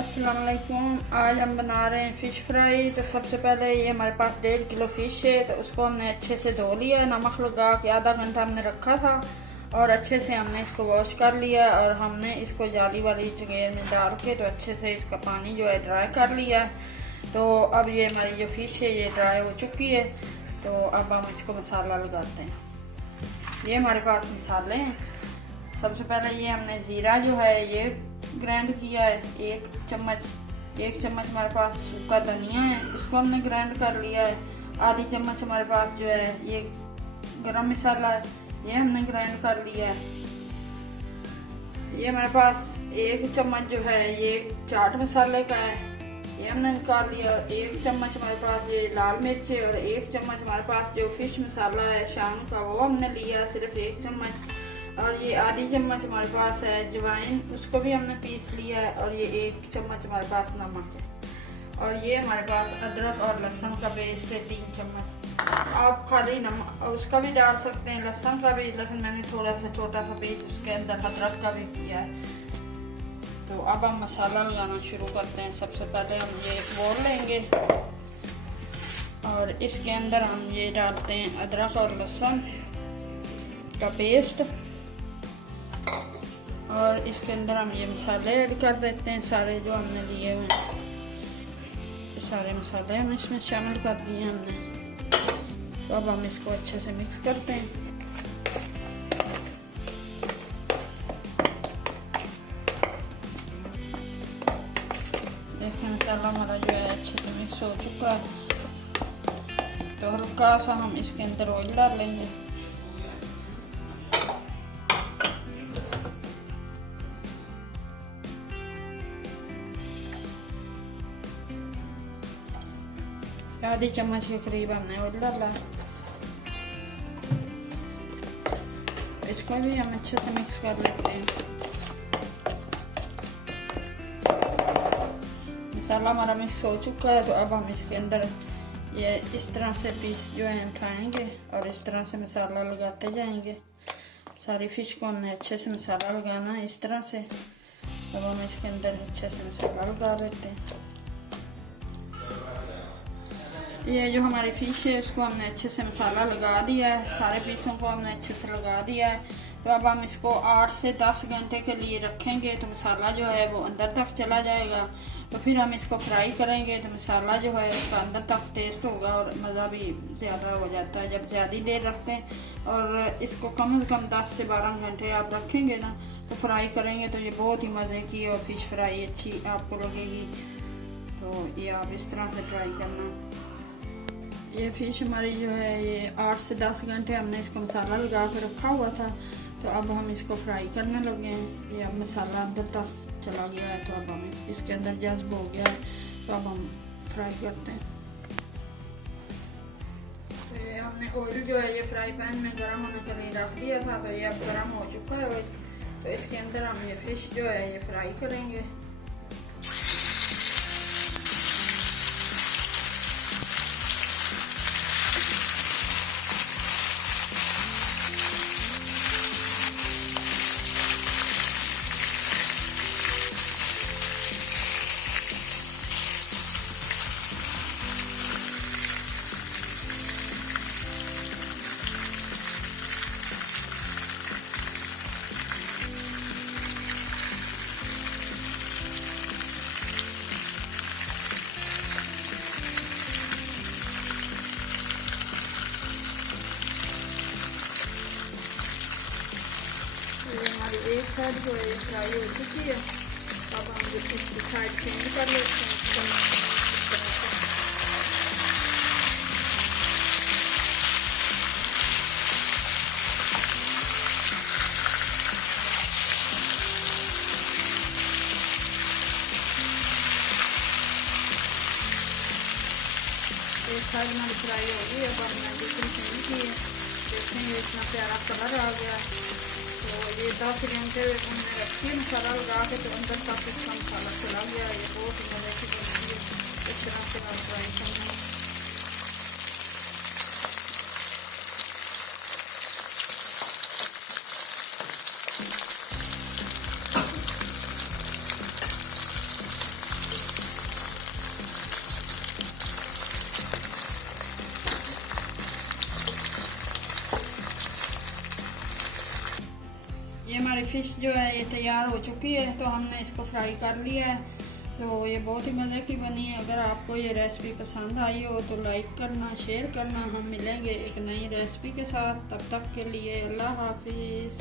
अस्सलाम वालेकुम। आज हम बना रहे हैं फ़िश फ्राई। तो सबसे पहले ये हमारे पास 1.5 किलो फ़िश है, तो उसको हमने अच्छे से धो लिया, नमक लगा के आधा घंटा हमने रखा था और अच्छे से हमने इसको वॉश कर लिया और हमने इसको जाली वाली जगह में डाल के तो अच्छे से इसका पानी जो है ड्राई कर लिया। तो अब ये हमारी जो फ़िश है ये ड्राई हो चुकी है। तो अब हम इसको मसाला लगाते हैं। ये हमारे पास मसाले हैं। सबसे पहले ये हमने ज़ीरा जो है ये ग्राइंड किया है, एक चम्मच हमारे पास सूखा धनिया है, उसको हमने ग्राइंड कर लिया है। आधी चम्मच हमारे पास जो है ये गरम मसाला है, ये हमने ग्राइंड कर लिया है। ये हमारे पास एक चम्मच जो है ये चाट मसाले का है, ये हमने निकाल लिया। एक चम्मच हमारे पास ये लाल मिर्च है और एक चम्मच हमारे पास जो फिश मसाला है शाम का वो हमने लिया, सिर्फ एक चम्मच। और ये आधी चम्मच हमारे पास है अजवाइन, उसको भी हमने पीस लिया है। और ये एक चम्मच हमारे पास नमक है। और ये हमारे पास अदरक और लहसुन का पेस्ट है 3 चम्मच। आप खाली नमक उसका भी डाल सकते हैं, लहसुन का भी, लेकिन मैंने थोड़ा सा छोटा सा पेस्ट उसके अंदर अदरक का भी किया है। तो अब हम मसाला लगाना शुरू करते हैं। सबसे पहले हम ये बोल लेंगे और इसके अंदर हम ये डालते हैं अदरक और लहसुन का पेस्ट और इसके अंदर हम ये मसाले ऐड कर देते हैं सारे जो हमने लिए हुए हैं। सारे मसाले हम इसमें शामिल कर दिए हमने। तो अब हम इसको अच्छे से मिक्स करते हैं। देखें मसाला हमारा जो है अच्छे से मिक्स हो चुका है। तो हल्का सा हम इसके अंदर ऑयल डाल लेंगे। आधी चम्मच के करीब हमने ऑयल डाला। इसको भी हम अच्छे से मिक्स कर लेते हैं। मसाला हमारा मिक्स हो चुका है। तो अब हम इसके अंदर ये इस तरह से पीस जो है उठाएंगे और इस तरह से मसाला लगाते जाएंगे। सारी फ़िश को हमने अच्छे से मसाला लगाना है इस तरह से। अब हम इसके अंदर अच्छे से मसाला लगा लेते हैं। ये जो हमारी फ़िश है उसको हमने अच्छे से मसाला लगा दिया है, सारे पीसों को हमने अच्छे से लगा दिया है। तो अब हम इसको 8 से 10 घंटे के लिए रखेंगे तो मसाला जो है वो अंदर तक चला जाएगा। तो फिर हम इसको फ्राई करेंगे तो मसाला जो है उसका अंदर तक टेस्ट होगा और मज़ा भी ज़्यादा हो जाता है जब ज़्यादा देर रखते हैं। और इसको कम से कम 10 से 12 घंटे आप रखेंगे ना तो फ्राई करेंगे तो ये बहुत ही मज़े की और फ़िश फ्राई अच्छी आपको लगेगी। तो ये आप इस तरह से ट्राई करना। ये फ़िश हमारी जो है ये 8 से 10 घंटे हमने इसको मसाला लगा के रखा हुआ था। तो अब हम इसको फ्राई करने लगे हैं। ये अब मसाला अंदर तक चला गया है तो अब हम इसके अंदर जज्ब हो गया है। तो अब हम फ्राई करते हैं। तो ये हमने ऑयल जो है ये फ्राई पैन में गर्म होने के लिए रख दिया था। तो ये अब गर्म हो चुका है ऑयल। तो इसके अंदर हम ये फ़िश जो है ये फ्राई करेंगे। हमारी एक साइड जो है फ्राई हो चुकी है। अब हम दूसरी साइड चेंज कर लेते हैं। एक साइड हमारी फ्राई हो गई। अब हमने दूसरी चेंज की है। देखेंगे इतना प्यारा कलर आ गया। तो ये 10 घंटे हमने रखी मसाला लगा के तो अंदर तक इसका मसाला चला गया। ये बहुत ही मज़े की बनती है। इस तरह से आप ट्राई करना। हमारी फ़िश जो है ये तैयार हो चुकी है, तो हमने इसको फ्राई कर लिया है। तो ये बहुत ही मज़े की बनी है। अगर आपको ये रेसिपी पसंद आई हो तो लाइक करना, शेयर करना। हम मिलेंगे एक नई रेसिपी के साथ, तब तक के लिए अल्लाह हाफिज़।